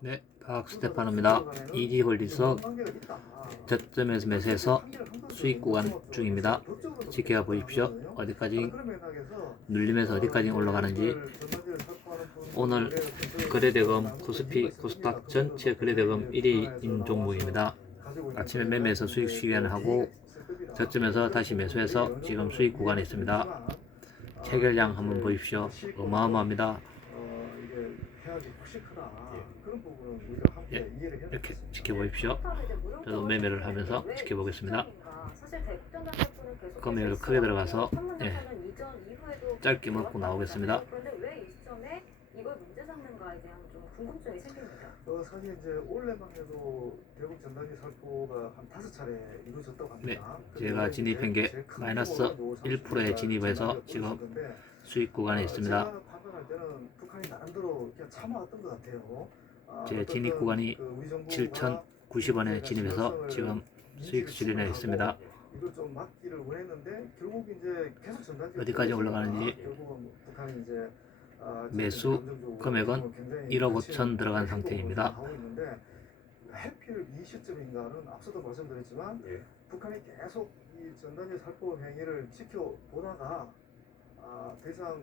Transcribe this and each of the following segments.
네, 박 스테파노입니다. 이지홀딩스 저점에서 매수해서 수익 구간 중입니다. 지켜봐 보십시오. 어디까지 눌리면서 어디까지 올라가는지. 오늘 거래대금 코스피 코스닥 전체 거래대금 1위인 종목입니다. 아침에 매매해서 수익 실현을 하고 저점에서 다시 매수해서 지금 수익 구간에 있습니다. 체결량 한번 보십시오. 어마어마합니다. 예, 이렇게 지켜보십시오. 저도 매매를 하면서 지켜보겠습니다. 금액을 크게 들어가서 짧게 먹고 나오겠습니다. 궁금증이 생깁니다. 사실 이제 올해만 해도 대북 전단지 살포가 한 5차례 이루어졌다고 합니다. 네, 제가 진입한 게 마이너스 1%에 진입해서 지금 수익 구간에 있습니다. 제가 판단할 때는 북한이 나름대로 그냥 참아왔던 것 같아요. 제 진입 구간이 7,090원에 진입해서 지금 수익 실현에 있습니다. 이걸 좀 막기를 원했는데 결국 이제 계속 전단지 어디까지 올라가는지. 결국은 북한이 이제 매수 금액은 1억 5천 들어간 상태입니다. 해필 이 시점인가는 앞서도 말씀드렸지만 북한이 계속 이 전단지 살포 행위를 지켜보다가 더 이상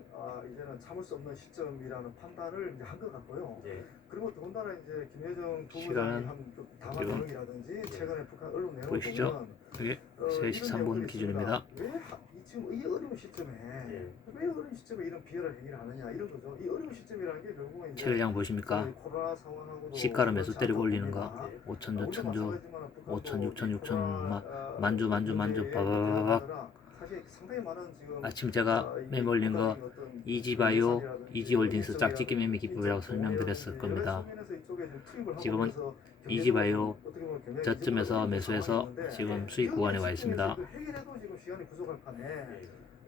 이제는 참을 수 없는 시점이라는 판단을 이제 한 것 같고요. 그리고 더군다나 이제 김여정 부부장이 한 담화 내용이라든지 최근에 북한 언론 내용을 보시죠. 그게 3시 3분 기준입니다. 지금 이 어려운 시점에 왜 어려운 시점에 이런 비열한 행위를 하느냐 이런 거죠. 이 어려운 시점이라는 게 결국은 이제 체결량 보십니까? 시가로 매수 때리고 올리는 거 5천조, 천조, 5천, 6천, 6천, 만주, 바바바박. 아침 제가 매매 올린 거 이지바이오, 이지홀딩스 짝짓기 매매 기법이라고 설명드렸을 겁니다. 지금은 이지바이오 저점에서 매수해서 지금 수익 구간에 와 있습니다.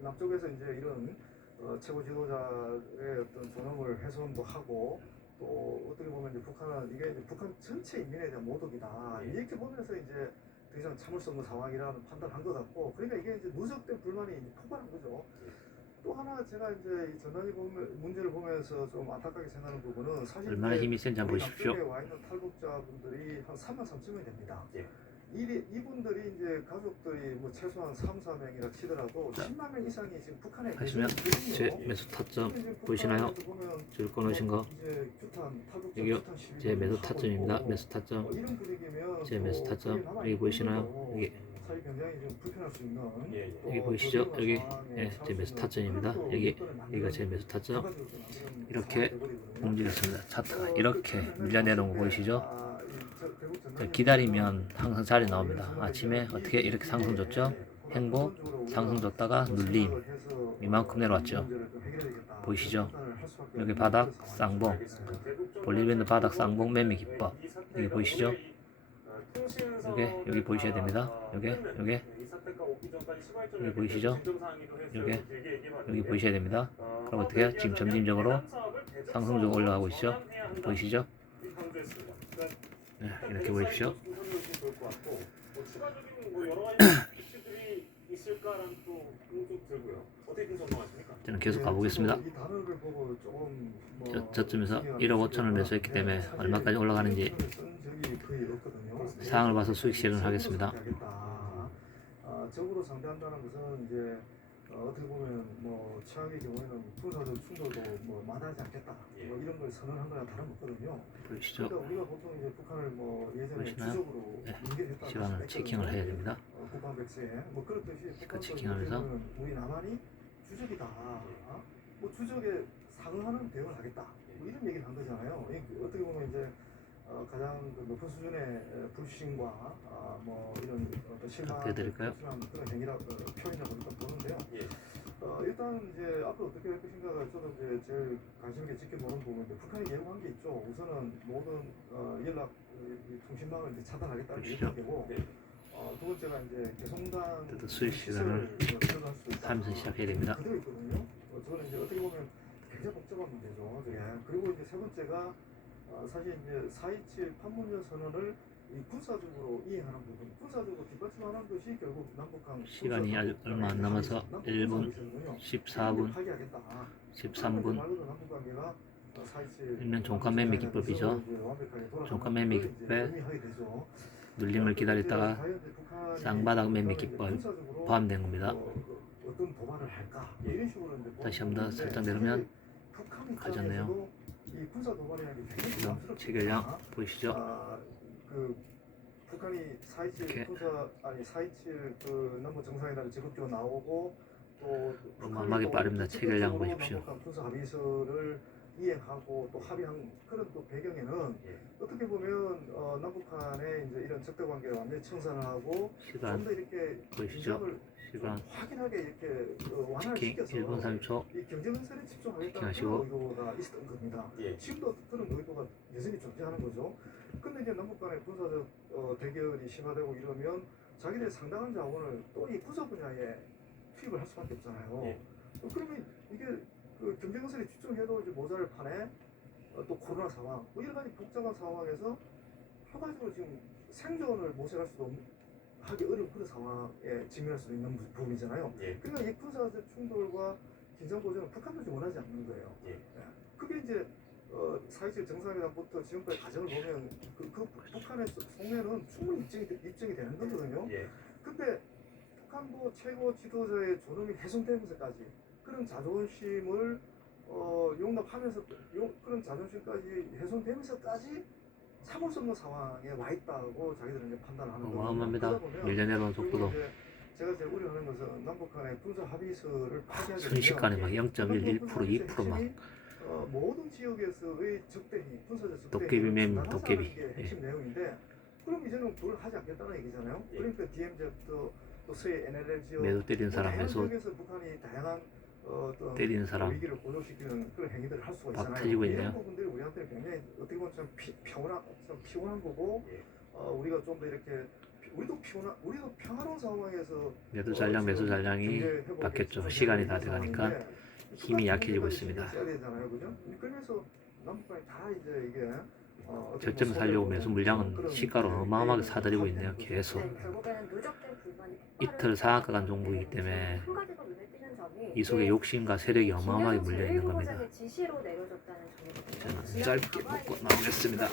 남쪽에서 이제 이런 최고 지도자의 어떤 존엄을 훼손도 하고 또 어떻게 보면 이제 북한은 이게 이제 북한 전체 인민에 대한 모독이다 이렇게 보면서 이제 더 이상 참을 수 없는 상황이라는 판단한 것 같고 그러니까 이게 이제 누적된 불만이 폭발한 거죠. 또 하나 제가 이제 이 전단지 문제를 보면서 좀 안타깝게 생각하는 부분은 사실 얼마나 힘이 센지 한번 보십시오. 남쪽에 와 있는 탈북자분들이 한 3만 3천명이 됩니다. 이분들이 이제 가족들이 뭐 최소한 3, 4명이라 치더라도 10만 명 이상이 지금 북한에 하시면 제 매수 타점 보이시나요? 줄 꺼놓으신 거 여기요. 제 매수 타점입니다. 매수 타점 제 매수 타점 여기 보이시나요? 여기 보이시죠? 여기 제 매수 타점입니다. 여기가 제 매수 타점. 이렇게 움직였습니다. 차트가 이렇게 밀려내는 거 보이시죠? 기다리면 항상 자리 나옵니다. 아침에 어떻게 이렇게 상승 줬죠? 행보 상승 줬다가 눌림 이만큼 내려왔죠. 보이시죠? 여기 바닥 쌍봉 볼리벤드 바닥 쌍봉 매매 기법 여기 보이시죠? 여기 보이셔야 됩니다. 여기 보이시죠? 여기 보이셔야 됩니다. 그럼 어떻게 해요? 지금 점진적으로 상승적으로 올라가고 있죠? 보이시죠? 네, 이렇게 보십시오. 저는 계속 가보겠습니다. 저점에서 1억 5천을 매수했기 때문에 얼마까지 올라가는지 상황을 봐서 수익 실현을 하겠습니다. 적으로 상대한다는 것은 이제 어떻게 보면 뭐 최악의 경우에는 군사적 충돌도 뭐 마다하지 않겠다 뭐 이런 걸 선언한 거랑 다름없거든요. 보시죠. 그러니까 우리가 보통 이제 북한을 뭐 예전에 보시나요? 주적으로 인계했다. 시간을 체킹을 해야 됩니다. 북한 백세 뭐 그렇듯이 시간 체킹하면서 우리 남한이 주적이다. 뭐 주적에 상응하는 대응을 하겠다. 뭐 이런 얘기를 한 거잖아요. 어떻게 보면 이제 가장 높은 수준의 불신과 뭐 이런 어떤 실망, 그런 행위라 표현이라고 보는데요. 일단 이제 앞으로 어떻게 할 것인가가 저도 이제 제일 관심 있게 지켜보는 부분인데 북한이 예고한 게 있죠. 우선은 모든 연락 통신망을 이제 차단하겠다는 얘기고, 두 번째가 이제 개성당 수익 시간을 하면서 시작해야 됩니다. 그대로 있거든요. 저는 이제 어떻게 보면 굉장히 복잡한 문제죠. 그리고 이제 세 번째가 사실 이제 4.27 판문점 선언을 이 군사적으로 이행하는 부분, 군사적으로 뒷받침하는 것이 결국 남북한 시간이 아직 얼마 안 남아서 1분, 14분, 13분. 남북 관계가 일명 종가매매 기법이죠. 종가매매 기법에 눌림을 기다렸다가 쌍바닥 매매 기법 포함된 겁니다. 어떤 도발을 할까? 이런 식으로 이제 다시 한번 더 살짝 내려면 가졌네요. 이 군사 도발이라는 게 굉장히 그럼 부담스럽다. 체결량 보이시죠? 그 북한이 4.27 군사 아니 4.27 그 남북 정상회담에 적극적으로 나오고 또 어마어마하게 빠릅니다. 체결량 보십시오. 군사 합의서를 이행하고 또 합의한 그런 또 배경에는 어떻게 보면 남북한의 이제 이런 적대 관계를 완전히 청산하고 시간 좀 더 이렇게 보이시죠? 긴장을 시간 확인하게 이렇게 치킨 완화시켜서 1분 30초 이 경제 건설에 집중하겠다는 치킨하시고. 그런 의도가 있었던 겁니다. 지금도 그런 의도가 여전히 존재하는 거죠. 근데 이제 남북 간의 군사적 대결이 심화되고 이러면 자기들의 상당한 자원을 또 이 군사 분야에 투입을 할 수밖에 없잖아요. 그러면 이게 그 경제 건설에 집중해도 이제 모자랄 판에 또 코로나 상황, 뭐 여러 가지 복잡한 상황에서 효과적으로 지금 생존을 모색할 수도 하기 어려운 그런 상황에 직면할 수 있는 부분이잖아요. 그러니까 이 군사적 충돌과 긴장 고조는 북한도 지금 원하지 않는 거예요. 그게 이제 4.27 정상회담부터 지금까지 과정을 보면 그 북한의 속내는 충분히 입증이 되는 거거든요. 근데 북한도 최고 지도자의 존엄이 훼손되면서까지 그런 자존심을 용납하면서 그런 자존심까지 훼손되면서까지 참을 수 없는 상황에 와 있다고 자기들은 이제 판단을 하는 거예요. 어마어마합니다. 밀려내려온 속도도 제가 제일 우려하는 것은 남북한의 군사 합의서를 파기하게 순식간에 막 0.11%, 2% 막 모든 지역에서의 적대니 군사적 적대니 도깨비면 도깨비. 핵심 내용인데 그럼 이제는 그걸 하지 않겠다는 얘기잖아요. 그러니까 DMZ 또 서해 NLL 지역 매도 때리는 사람 다양한 매수 지역에서 북한이 다양한 어떤 때리는 사람 위기를 고조시키는 그런 행위들을 할 수가 박 있잖아요. 터지고 있네요. 이런 부분들이 우리한테 굉장히 어떻게 보면 좀 피곤한 거고 우리가 좀 더 이렇게 우리도 평화로운 상황에서 매도 잔량 매수 잔량이 바뀌었죠. 시간이 다 돼가니까 힘이 약해지고 있습니다. 그러면서 남북한이 다 이제 이게 저점 살려고 매수 물량은 시가로 어마어마하게 사들이고 있네요. 계속 결국에는 누적된 불만이 이틀 상한가 간 종목이기 때문에 이 속에 욕심과 세력이 어마어마하게 물려 있는 겁니다. 지시로 내려졌다는 점이거든요. 저는 짧게 먹고 나오겠습니다.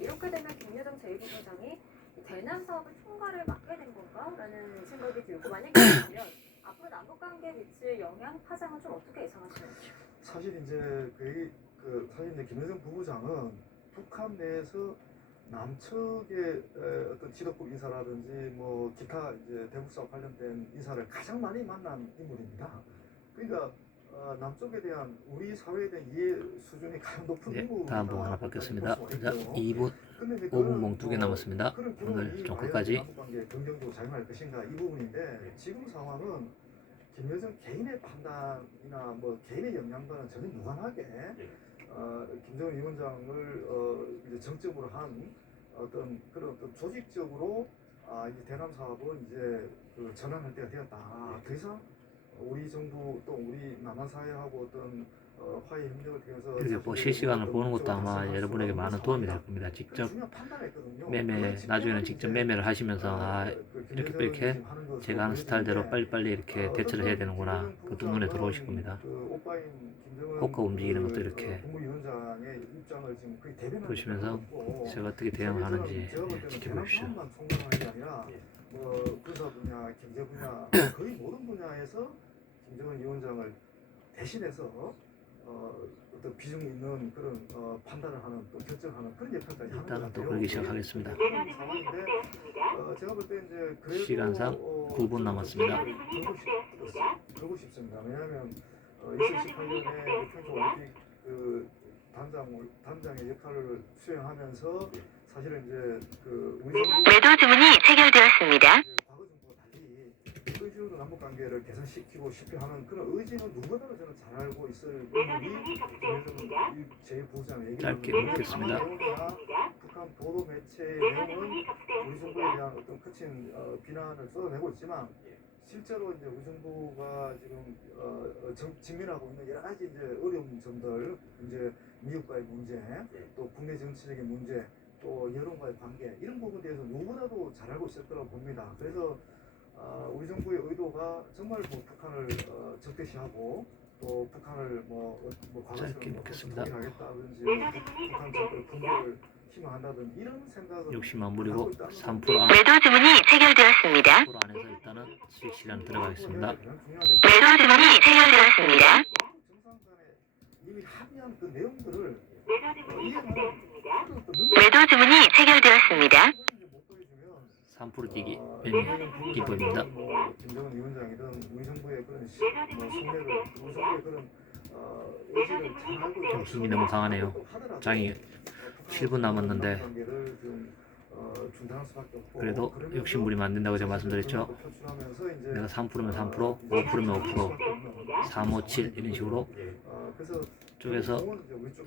이렇게 되면 김여정 제1부부장이 대남 사업의 총괄을 맡게 된 건가라는 생각이 들고 만약에 그렇다면 앞으로 남북 관계에 미칠 영향 파장은 좀 어떻게 예상하시는지? 사실 이제 사실 이제 김여정 부부장은 북한 내에서 남측의 어떤 지도급 인사라든지 뭐 기타 이제 대북 사업 관련된 인사를 가장 많이 만난 인물입니다. 그러니까 남쪽에 대한 우리 사회에 대한 이해 수준이 가장 높은 인물이다. 다음 번 하나 받겠습니다. 자, 2분 5분 몽 2개 남았습니다. 오늘 종가까지 긍정적으로 작용할 것인가 이 부분인데 지금 상황은 김여정 개인의 판단이나 뭐 개인의 영향과는 전혀 무관하게 김정은 위원장을 이제 정점으로 한 어떤 그런 어떤 조직적으로 이제 대남 사업은 이제 전환할 때가 되었다. 더 이상 우리 정부 또 우리 남한 사회하고 어떤 화해 협력을 통해서 이렇게 뭐 실시간을 보는 것도 아마 여러분에게 많은 도움이 될 겁니다. 직접 매매 나중에는 직접 매매를 하시면서 이렇게 제가 하는 스타일대로 빨리빨리 이렇게 대처를 해야 되는구나. 그것도 눈에 들어오실 겁니다. 호가 움직이는 것도 이렇게 보시면서 제가 어떻게 대응하는지 지켜보십시오. 군사 분야, 경제 분야 거의 모든 분야에서 김정은 위원장을 대신해서 어떤 비중 있는 그런 판단을 하는 또 결정하는 그런 역할까지 하는 것 일단은 같아요. 또 그러기 시작하겠습니다. 상황인데 제가 볼 때 이제 그래도 시간상 9분 남았습니다. 그러고 싶습니다. 왜냐하면 2018년에 평창 올림픽 단장의 역할을 수행하면서 사실은 이제 우리 매도 주문이 체결되었습니다. 과거 정부와 달리 의지로도 남북 관계를 개선시키고 싶어 하는 그런 의지는 누구보다도 저는 잘 알고 있을 분이 김여정 제1부부장의 얘기를 짧게 하는데 묻겠습니다. 북한 보도 매체의 내용은 우리 정부에 대한 어떤 거친 비난을 쏟아내고 있지만 실제로 이제 우리 정부가 지금 직면하고 있는 여러 가지 이제 어려운 점들, 이제 미국과의 문제, 또 국내 정치적인 문제, 또 여론과의 관계 이런 부분에 대해서 누구보다도 잘 알고 있을 거라고 봅니다. 그래서 우리 정부의 의도가 정말 북한을 적대시하고 또 북한을 뭐 짧게 먹겠습니다. 하겠다든지 북한 정권 분열을 희망한다든지 이런 생각을 60만 불이고 3% 안, 매도 주문이 체결되었습니다. 3% 안에서 일단은 수익 실현 들어가겠습니다. 매도 주문이 체결되었습니다. 정상 간에 이미 합의한 그 내용들을 이해하는 매도 주문이 체결되었습니다. 3% 뛰기 매매 기법입니다. 김정은 위원장이든 우리 정부의 그런 신뢰를 우리 정부의 그런 의지를 잘 알고 있는 힘이 너무 강하네요. 장이 7분 남았는데 그래도 욕심부리면 안 된다고 제가 말씀드렸죠. 내가 3%면 3%, 5%면 5%, 3, 5, 7 이런 식으로 쪽에서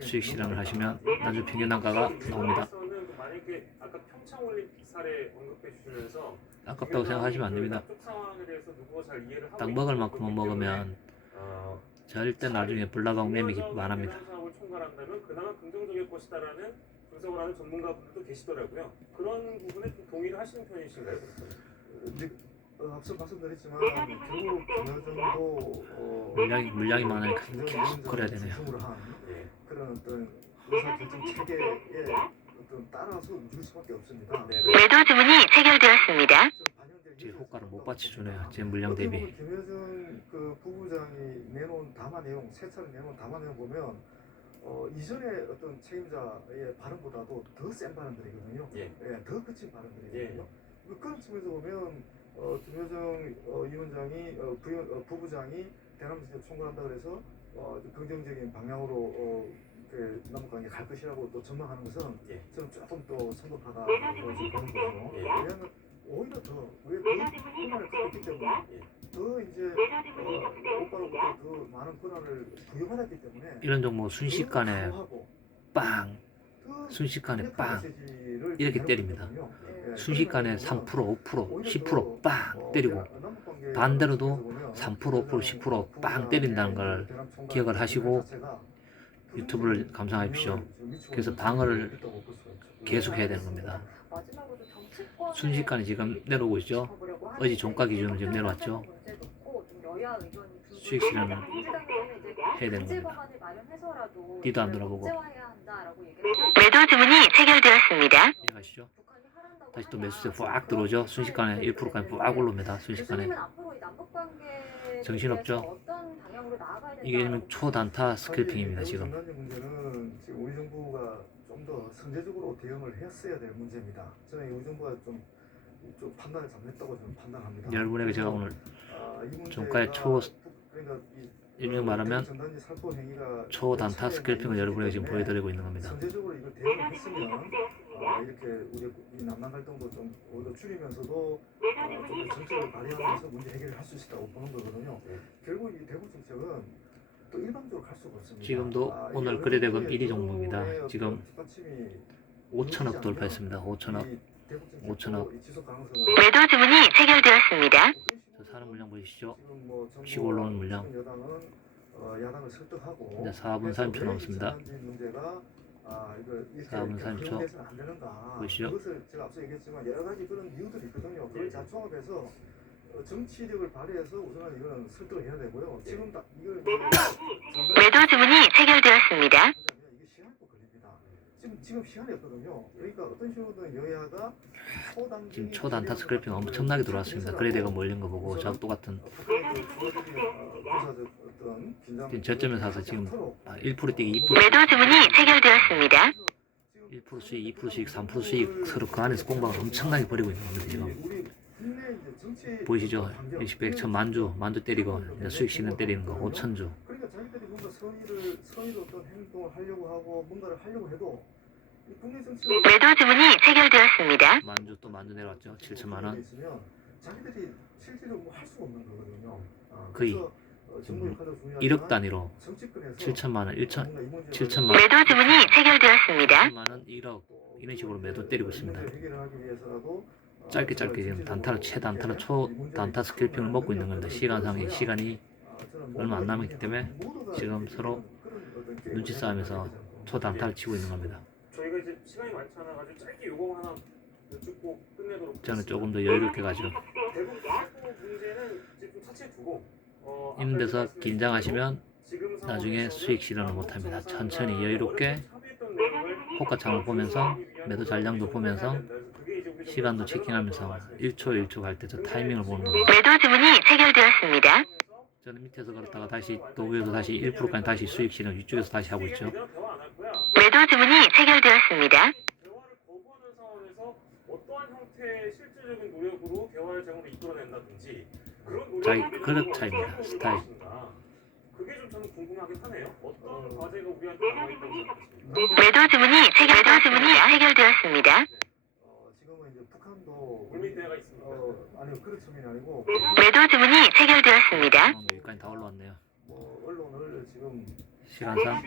수익 실현을 하시면 나중 평균 단가가 나옵니다. 만약에 아까 평창 올림픽 사례 언급해 주시면서 아깝다고 생각하시면 안 됩니다. 쪽 상황에 대해서 누구가 잘 이해를 하고 딱 먹을 만큼만 먹으면 절대 나중에 불나방 매매 기법 안 합니다. 상황을 총괄한다면 그나마 긍정적일 것이다라는 분석을 하는 전문가분들도 계시더라고요. 그런 부분에 좀 동의를 하시는 편이신가요? 앞서 말씀드렸지만 결국 김여정도 물량이 많으니까 계속 걸어야 되네요. 그런 어떤 의사결정 체계에 어떤 따라서 움직일 수밖에 없습니다. 매도 주문이 체결되었습니다. 제 효과를 못 받쳐주네요. 제 물량 대비. 김여정 그 부부장이 내놓은 담화 내용, 세 차례 내놓은 담화 내용 보면 이전의 어떤 책임자의 발언보다도 더 센 발언들이거든요. 더 거친 발언들이거든요. 그런 측면에서 보면 김여정 위원장이 부부장이 대남지대 총괄한다 그래서 긍정적인 방향으로 남북관계 갈 것이라고 또 전망하는 것은 저는 조금 또 성급하다고 보는 거죠. 왜냐하면 오히려 더왜 권한을 갖기 때문에 더 이제 오빠로부터 더 많은 권한을 부여받았기 때문에 이런 종목 순식간에 빵, 순식간에 빵 이렇게 때립니다. 순식간에 3%, 5%, 10% 빵 때리고 반대로도 3%, 5%, 10% 빵 때린다는 걸 기억을 하시고 유튜브를 감상하십시오. 그래서 방어를 계속 해야 되는 겁니다. 순식간에 지금 내려오고 있죠. 어제 종가 기준으로 지금 내려왔죠. 수익 실현을 해야 되는 겁니다. 뒤도 안 돌아보고. 매도 주문이 체결되었습니다. 이해가시죠? 다시 또 매수세 팍 들어오죠. 순식간에 1%까지 팍 올라옵니다. 순식간에. 정신없죠? 이게 초단타 스크래핑입니다. 지금. 문제는 지금 우리 정부가 좀 더 선제적으로 대응을 했어야 될 문제입니다. 저는 우리 정부가 좀 판단을 잘못했다고 저는 판단합니다. 여러분에게 제가 오늘 이 종가의 일명 말하면 초단타 스크래핑을 여러분에게 지금 보여드리고 있는 겁니다. 선제적으로 이걸 대응을 했으면 이렇게 우리 남남 갈등도 좀 오히려 줄이면서도 좀 정책을 발휘하면서 문제 해결을 할 수 있다고 보는 거거든요. 결국 이 대북 정책은 또 일방적으로 갈 수가 없습니다. 지금도 오늘 거래대금 1위 종목입니다. 지금 5천억 돌파했습니다. 5천억. 5천억. 매도 주문이 체결되었습니다. 저 사는 물량 보이시죠? 치고 올라오는 물량. 야당을 설득하고 이제 4분 30초 남았습니다. 4분 30초. 보이시죠? 그것을 제가 앞서 얘기했지만 여러 가지 그런 이유들이 있거든요. 그걸 다 종합해서 정치력을 발휘해서 우선은 이거는 설득을 해야 되고요. 지금 이걸 매도 주문이 체결되었습니다. 이게 시간이 또 걸립니다. 지금 시간이 없거든요. 그러니까 어떤 식으로든 여야가 지금 초단타 스크래핑 엄청나게 들어왔습니다. 거래대금 몰린 거 보고 저하고 똑같은 지금 저점에 사서 지금 1% 뛰기 2% 매도 주문이 체결되었습니다. 1% 수익, 2% 수익, 3% 수익 서로 그 안에서 공방을 엄청나게 벌이고 있는 겁니다. 지금 보이시죠? 일시백 천 만주 때리고 이제 수익 실현 때리는 거 5천주. 그러니까 자기들이 뭔가 선의로 어떤 행동을 하려고 하고 뭔가를 하려고 해도 국내 정치 매도 주문이 체결되었습니다. 만주 내려왔죠. 7천만 원. 자기들이 실제로 뭐 할 수가 없는 거거든요. 거의 지금 1억 단위로 7천만 원, 7천만 원, 매도 주문이 체결되었습니다. 7천만 원, 1억 이런 식으로 매도 때리고 있습니다. 짧게 지금 단타로 최단타로 초단타 스크래핑을 먹고 있는 겁니다. 시간이 얼마 안 남았기 때문에 지금 서로 눈치 싸움에서 초단타를 치고 있는 겁니다. 저희가 이제 시간이 많지 않아가지고 짧게 요거 하나 여쭙고 끝내도록 저는 조금 더 여유롭게 가죠. 대북 문제는 이제 좀 차치해 두고 이런 데서 긴장하시면 지금 나중에 상황에서는 수익 실현을 못합니다. 한국 천천히 정사가 여유롭게 어렵게 합의했던 내용을 호가창을 보면서 확보하기 위한 매도 잔량도 보면서 그게 이제 우리 정부 시간도 과제로 체킹하면서 나올 거라고 말씀해 1초 1초 갈 때 저 타이밍을 보는 겁니다. 매도 주문이 체결되었습니다. 저는 밑에서 걸었다가 다시 또 위에서 다시 1%까지 다시 수익 실현 위쪽에서 다시 하고 있죠. 대화 안할 거야. 매도 주문이 체결되었습니다. 대화를 거부하는 상황에서 어떠한 형태의 실질적인 노력으로 대화의 장으로 이끌어낸다든지 그런 노력을 자기 우리는 그릇 어떤 차이입니다. 식으로 스타일. 하시는가. 그게 좀 저는 궁금하긴 하네요. 어떤 과제가 우리한테 남아있다고 생각하십니까? 매도 주문이 체결되었습니다. 지금은 이제 북한도 물밑대화가 있습니까? 아니요 그런 측면이 아니고 매도 주문이 체결되었습니다. 여기까지 다 올라왔네요. 뭐 언론을 지금 시간상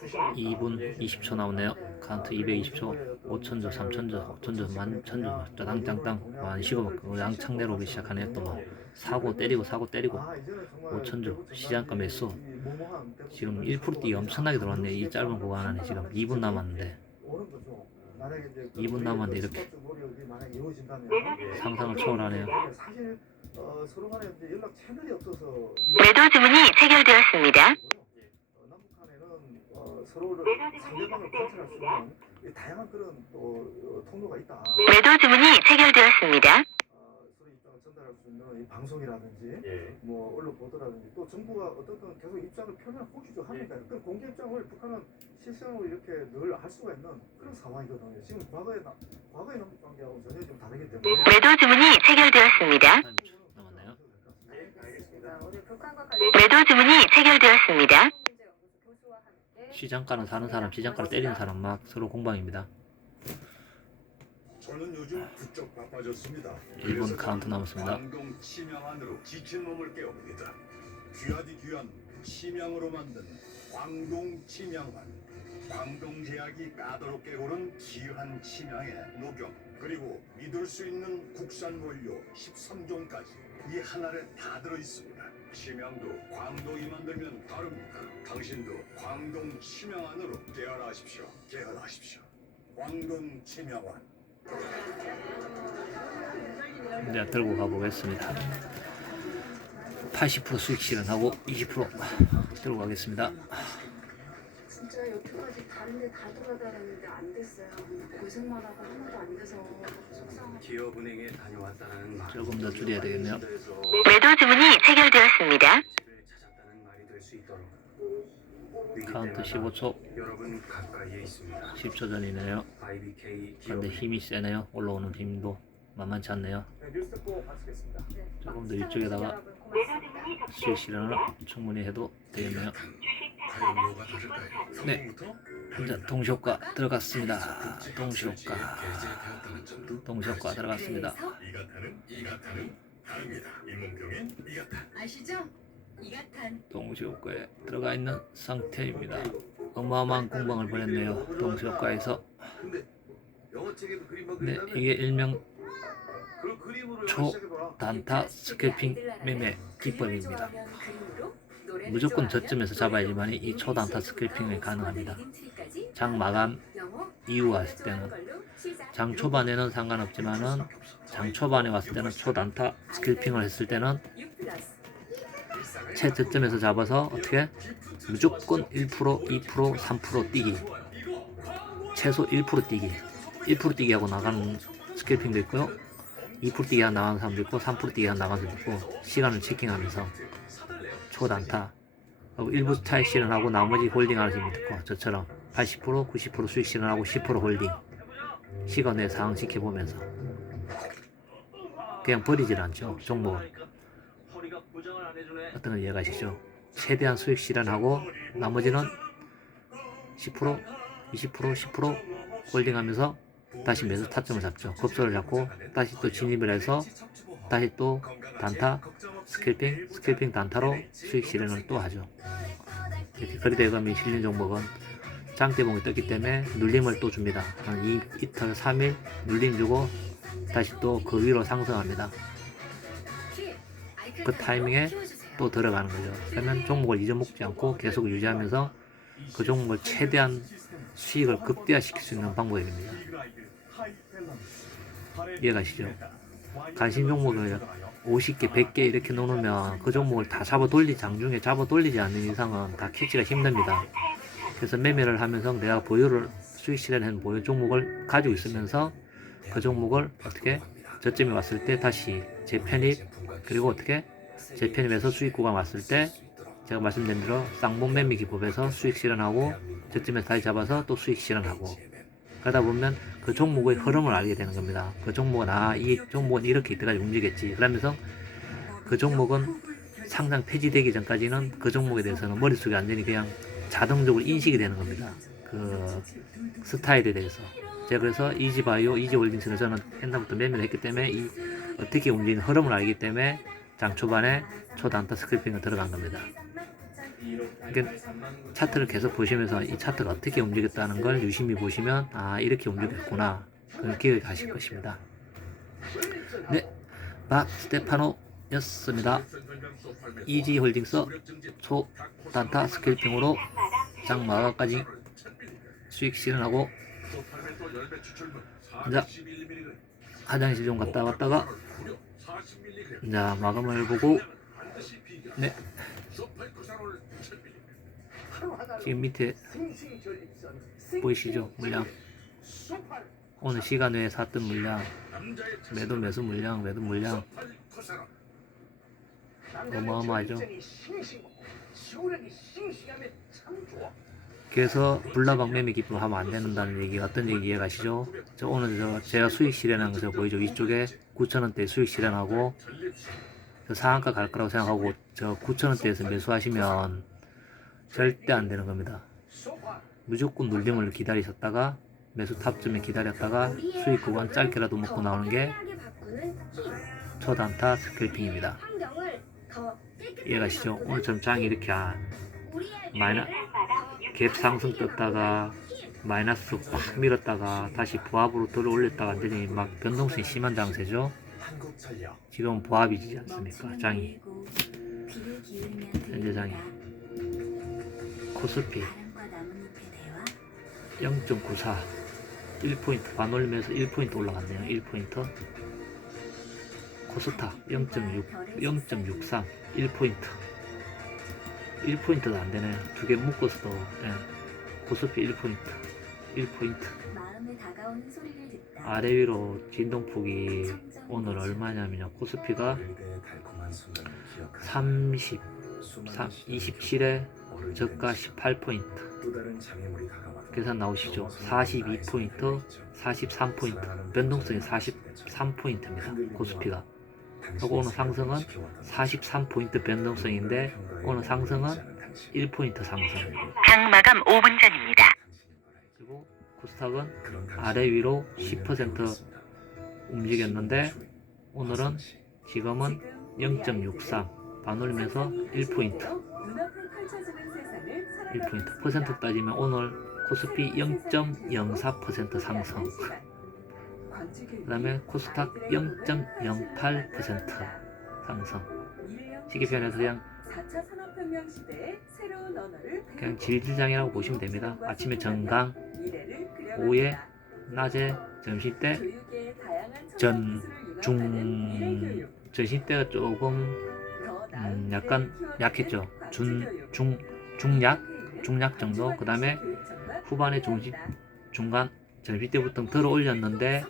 주시하니까 2분 20초 나오네요. 카운트 220초, 5천조, 3천조, 5천조, 11,000조, 짜당짱땅 많이 식어먹고 양창 내려오기 시작하네요. 또 뭐 사고 때리고 5천조 시장가 매수 지금 1% 뛰기 엄청나게 들어왔네요. 이 짧은 구간 안에 지금 2분 남았는데 2분 남았는데 이렇게 상상을 초월하네요. 사실 서로 간에 이제 연락 채널이 없어서 매도 주문이 체결되었습니다. 남북한에는 서로를 상대방을 관찰할 수 있는 이 다양한 그런 또 통로가 있다. 매도 주문이 체결되었습니다. 서로 입장을 전달할 수 있는 이 방송이라든지 예. 뭐 언론 보도라든지 또 정부가 어떻든 계속 입장을 표명하고 합니다. 그 공개 입장을 북한은 실시간으로 이렇게 늘 할 수가 있는 그런 상황이거든요. 지금 과거의 남북 관계하고 전혀 좀 다르기 때문에 매도 주문이 체결되었습니다. 남았네요. 예, 알겠습니다. 오늘 북한과 관련 매도 주문이 체결되었습니다. 문제연구소 교수와 함께 시장가는 사는 사람, 시장가를 때리는 사람 막 서로 공방입니다. 저는 요즘 부쩍 바빠졌습니다. 1분 카운트 남았습니다. 광동 침양안으로 지친 몸을 깨웁니다. 귀하디 귀한 침양으로 만든 광동 침양안. 광동제약이 까다롭게 고른 귀한 침양의 녹용 그리고 믿을 수 있는 국산 원료 13종까지 이 하나에 다 들어있습니다. 침양도 광동이 만들면 다릅니다. 당신도 광동 침양안으로 깨어나십시오. 깨어나십시오. 광동 침양안. 이제 들고 가보겠습니다. 80% 수익 실현하고 20% 들고 가겠습니다. 진짜 여태까지 다른데 다 돌아다녔는데 안 됐어요. 고생만 하고 하나도 안 돼서 속상하고. 기업은행에 다녀왔다는 말. 조금 더 줄여야 되겠네요. 매도 주문이 체결되었습니다. 집을 찾았다는 말이 될 수 있도록. 위기 카운트 때마다 15초, 여러분 가까이에 있습니다. 10초 전이네요. IBK 그런데 기업은행. 힘이 세네요. 올라오는 힘도 만만치 않네요. 네, 뉴스 듣고 마치겠습니다. 조금 더 이쪽에다가 여러분 고맙습니다. 수익 실현을 충분히 해도 되겠네요. 과연 뭐가 다를까요? 네. 성공부터 이제 동시효과 들어갔습니다. 동시효과. 동시효과 들어갔습니다. 이가탄은 다릅니다. 잇몸병엔 이가탄. 아시죠? 이가탄. 동시효과에 들어가 있는 상태입니다. 어마어마한 공방을 벌였네요. 동시효과에서. 근데 영어책에도 그림만 네, 그린다면 이게 일명 그 그림으로 초 시작해봐. 단타 스캘핑 매매 기법입니다. 무조건 저점에서 잡아야지만 이 초단타 스캘핑이 가능합니다. 장 마감 이후 왔을 때는 장 초반에는 상관없지만은 장 초반에 왔을 때는 초단타 스캘핑을 했을 때는 최저점에서 잡아서 어떻게 무조건 1%, 2%, 3% 뛰기 최소 1% 뛰기 1% 뛰기 하고 나가는 스캘핑도 있고요 2% 뛰기 하고 나가는 사람도 있고 3% 뛰기 하고 나가는 사람도 있고 시간을 체킹하면서 초단타 일부 차익 실현하고 나머지 홀딩하는 사람도 있고 저처럼 80%, 90% 수익 실현하고 10% 홀딩 시간에 상황시켜보면서 그냥 버리질 않죠 종목을 어떤 건 이해가시죠? 최대한 수익 실현하고 나머지는 10%, 20%, 10% 홀딩하면서 다시 매수 타점을 잡죠. 급소를 잡고 다시 또 진입을 해서 다시 또 단타, 스캘핑 단타로 수익 실현을 또 하죠. 이렇게 거래대금이 실린 종목은 장대봉이 떴기 때문에 눌림을 또 줍니다. 한 이틀, 3일 눌림 주고 다시 또 그 위로 상승합니다. 그 타이밍에 또 들어가는 거죠. 그러면 종목을 잊어먹지 않고 계속 유지하면서 그 종목을 최대한 수익을 극대화시킬 수 있는 방법입니다. 이해가시죠? 관심 종목을 50개, 100개 이렇게 놓으면 그 종목을 다 장중에 잡아 돌리지 않는 이상은 다 캐치가 힘듭니다. 그래서 매매를 하면서 내가 수익 실현한 보유 종목을 가지고 있으면서 그 종목을 어떻게 저점에 왔을 때 다시 재편입, 그리고 어떻게 재편입에서 수익 구간 왔을 때 제가 말씀드린 대로 쌍봉 매매 기법에서 수익 실현하고 저점에서 다시 잡아서 또 수익 실현하고, 그러다 보면 그 종목의 흐름을 알게 되는 겁니다. 그 종목은 이 종목은 이렇게 이때까지 움직였지. 그러면서 그 종목은 상장 폐지되기 전까지는 그 종목에 대해서는 머릿속에 완전히 그냥 자동적으로 인식이 되는 겁니다. 그 스타일에 대해서. 제가 그래서 이지바이오, 이지홀딩스를 저는 옛날부터 매매를 했기 때문에 이 어떻게 움직이는 흐름을 알기 때문에 장 초반에 초단타 스크래핑을 들어간 겁니다. 그러니까 차트를 계속 보시면서 이 차트가 어떻게 움직였다는 걸 유심히 보시면 이렇게 움직였구나, 그걸 기억하실 것입니다. 네, 박 스테파노였습니다. 이지홀딩스 초단타 스크래핑으로 장 마감까지 수익 실현하고, 자, 화장실 좀 갔다 왔다가 자, 마감을 보고, 네, 지금 밑에 보이시죠? 물량, 오늘 시간 외에 샀던 물량, 매수 물량 어마어마하죠. 그래서 불나방 매매 기법 하면 안 된다는 얘기가 어떤 얘기 이해가시죠? 오늘 제가 수익 실현한 거 보이죠? 이쪽에 9,000원대 수익 실현하고 상한가 갈 거라고 생각하고 9,000원대에서 매수하시면 절대 안 되는 겁니다. 무조건 눌림을 기다리셨다가 매수 탑쯤에 기다렸다가 수익 구간 짧게라도 먹고 나오는 게 초단타 스크래핑입니다. 이해가시죠? 오늘처럼 장이 이렇게 갭 상승 떴다가 마이너스 팍 밀었다가 다시 보합으로 들어 올렸다가 완전히 막 변동성이 심한 장세죠. 지금 보합이지 않습니까? 장이 현재 장이 코스피 0.94 1포인트 반올림에서 1포인트 올라갔네요. 1포인트. 코스닥 0.63 1포인트 1포인트도 안되네. 두 개 묶어서도. 코스피 1포인트 아래 위로 진동폭이 오늘 얼마냐면요, 코스피가 27에 저가 18포인트 계산 나오시죠? 42포인트 43포인트 변동성이 43포인트입니다 코스피가. 그리고 오늘 상승은 43포인트 변동성인데 오늘 상승은 1포인트 상승. 장 마감 5분 전입니다. 그리고 코스닥은 아래 위로 10% 움직였는데 오늘은 지금은 0.63 반올리면서 1포인트 퍼센트 따지면 오늘 코스피 0.04% 상승, 그 다음에 코스닥 0.08% 상승. 쉽게 표현해서 그냥 질질장이라고 보시면 됩니다. 아침에 정강, 오후에 낮에 점심때 점심때가 조금 약간 약했죠. 중약 정도. 그 다음에 후반에 중간 점심때부터 들어 올렸는데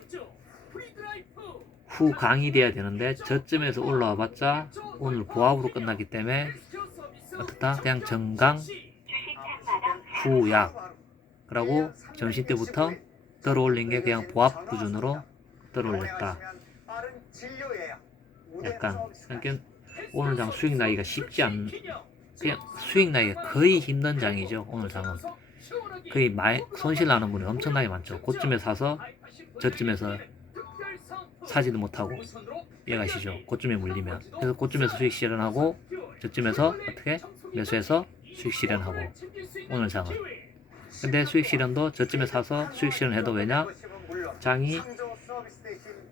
후 강이 돼야 되는데 저점에서 올라와 봤자 오늘 보합으로 끝났기 때문에 어떻다? 그냥 정강 후약. 그러고 점심때부터 들어 올린 게 그냥 보합 기준으로 들어 올렸다. 약간 그러니까 오늘 장 수익 나기가 쉽지 않은, 그냥 수익 나기가 거의 힘든 장이죠. 오늘 장은 거의 손실 나는 분이 엄청나게 많죠. 고점에 사서 저점에서 사지도 못하고. 이해가시죠? 고점에 물리면. 그래서 고점에서 수익 실현하고 저점에서 어떻게 매수해서 수익 실현하고. 오늘 장은 근데 수익 실현도 저점에 사서 수익 실현해도 왜냐? 장이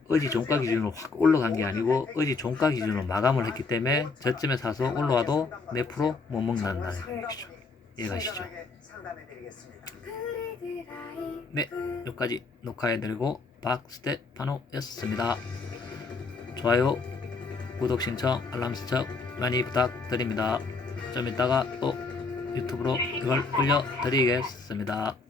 어제 종가 기준으로 확 올라간 게 아니고 어제 종가 기준으로 마감을 했기 때문에 저점에 사서 올라와도 몇 프로 못 먹는다는 얘기죠. 이해가시죠? 네, 여기까지 녹화해드리고 박스테파노였습니다. 좋아요, 구독 신청, 알람 설정 많이 부탁드립니다. 좀 이따가 또 유튜브로 이걸 올려드리겠습니다.